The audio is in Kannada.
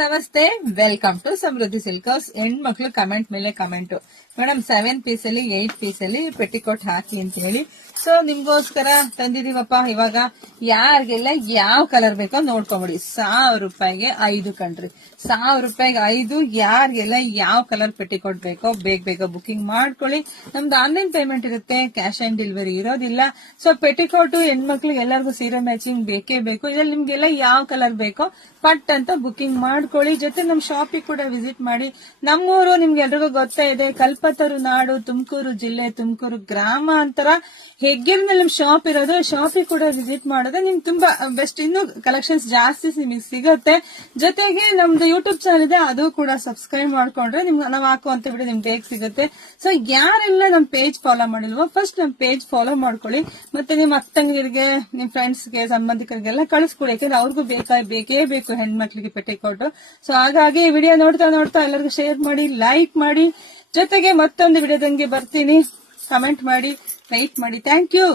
ನಮಸ್ತೆ, ವೆಲ್ಕಮ್ ಟು ಸಮೃದ್ಧಿ ಸಿಲ್ಕರ್ಸ್. ಹೆಣ್ಮಕ್ಳು ಕಮೆಂಟ್ ಮೇಲೆ ಕಮೆಂಟ್, ಮೇಡಮ್ 7 ಪೀಸ್ ಅಲ್ಲಿ 8 ಪೀಸ್ ಅಲ್ಲಿ ಪೆಟಿಕೋಟ್ ಹಾಕಿ ಅಂತ ಹೇಳಿ. ಸೊ ನಿಮ್ಗೋಸ್ಕರ ತಂದಿದೀವಪ್ಪ. ಇವಾಗ ಯಾರಿಗೆಲ್ಲ ಯಾವ ಕಲರ್ ಬೇಕೋ ನೋಡ್ಕೊಂಬಿಡಿ. 1000 ರೂಪಾಯಿಗೆ 5 ಕಣ್ರಿ, 1000 ರೂಪಾಯಿಗೆ 5. ಯಾರಿಗೆಲ್ಲ ಯಾವ ಕಲರ್ ಪೆಟಿಕೋಟ್ ಬೇಕೋ ಬೇಗ ಬುಕಿಂಗ್ ಮಾಡ್ಕೊಳ್ಳಿ. ನಮ್ದು ಆನ್ಲೈನ್ ಪೇಮೆಂಟ್ ಇರುತ್ತೆ, ಕ್ಯಾಶ್ ಆನ್ ಡೆಲಿವರಿ ಇರೋದಿಲ್ಲ. ಸೊ ಪೆಟಿಕೋಟ್ ಹೆಣ್ಮಕ್ಳಿಗೆ ಎಲ್ಲರಿಗೂ ಸೀರೆ ಮ್ಯಾಚಿಂಗ್ ಬೇಕೇ ಬೇಕು. ಇದ್ರಲ್ಲಿ ನಿಮ್ಗೆಲ್ಲ ಯಾವ ಕಲರ್ ಬೇಕೋ ಪಟ್ ಅಂತ ಬುಕಿಂಗ್ ಮಾಡ್ಕೊಳ್ಳಿ. ಜೊತೆ ನಮ್ ಶಾಪಿಗೆ ಕೂಡ ವಿಸಿಟ್ ಮಾಡಿ. ನಮ್ಮೂರು ನಿಮ್ಗೆ ಎಲ್ರಿಗೂ ಗೊತ್ತಾ ಇದೆ, ಕಲ್ಪತರು ನಾಡು, ತುಮಕೂರು ಜಿಲ್ಲೆ, ತುಮಕೂರು ಗ್ರಾಮಾಂತರ ಹೆಗ್ಗೇರಿನಲ್ಲಿ ನಮ್ ಶಾಪ್ ಇರೋದು. ಶಾಪಿಗೆ ಕೂಡ ವಿಸಿಟ್ ಮಾಡಿದ್ರೆ ನಿಮ್ಗೆ ತುಂಬಾ ಬೆಸ್ಟ್, ಇನ್ನೂ ಕಲೆಕ್ಷನ್ಸ್ ಜಾಸ್ತಿ ನಿಮಗೆ ಸಿಗುತ್ತೆ. ಜೊತೆಗೆ ನಮ್ದು ಯೂಟ್ಯೂಬ್ ಚಾನಲ್ ಇದೆ, ಅದು ಕೂಡ ಸಬ್ಸ್ಕ್ರೈಬ್ ಮಾಡ್ಕೊಂಡ್ರೆ ನಿಮ್ಗೆ ನಾವು ಹಾಕುವಂತ ವಿಡಿಯೋ ನಿಮ್ಗೆ ಬೇಗ ಸಿಗುತ್ತೆ. ಸೊ ಯಾರೆಲ್ಲ ನಮ್ ಪೇಜ್ ಫಾಲೋ ಮಾಡಿಲ್ವೋ ಫಸ್ಟ್ ನಮ್ ಪೇಜ್ ಫಾಲೋ ಮಾಡ್ಕೊಳ್ಳಿ. ಮತ್ತೆ ನಿಮ್ ಅಕ್ಕಂಗಿರಿಗೆ, ನಿಮ್ ಫ್ರೆಂಡ್ಸ್ಗೆ, ಸಂಬಂಧಿಕರಿಗೆಲ್ಲ ಕಳಿಸ್ಕೊಡಿ. ಯಾಕಂದ್ರೆ ಅವ್ರಿಗೂ ಬೇಕೇ ಬೇಕು ಹೆಣ್ಮಕ್ಳಿಗೆ ಪೆಟಿಕೋಟ್. ಸೊ ಹಾಗಾಗಿ ವಿಡಿಯೋ ನೋಡ್ತಾ ಎಲ್ಲರಿಗೂ ಶೇರ್ ಮಾಡಿ, ಲೈಕ್ ಮಾಡಿ. ಜೊತೆಗೆ ಮತ್ತೊಂದು ವಿಡಿಯೋದಂಗೆ ಬರ್ತೀನಿ. ಕಮೆಂಟ್ ಮಾಡಿ, ಲೈಕ್ ಮಾಡಿ. Thank you.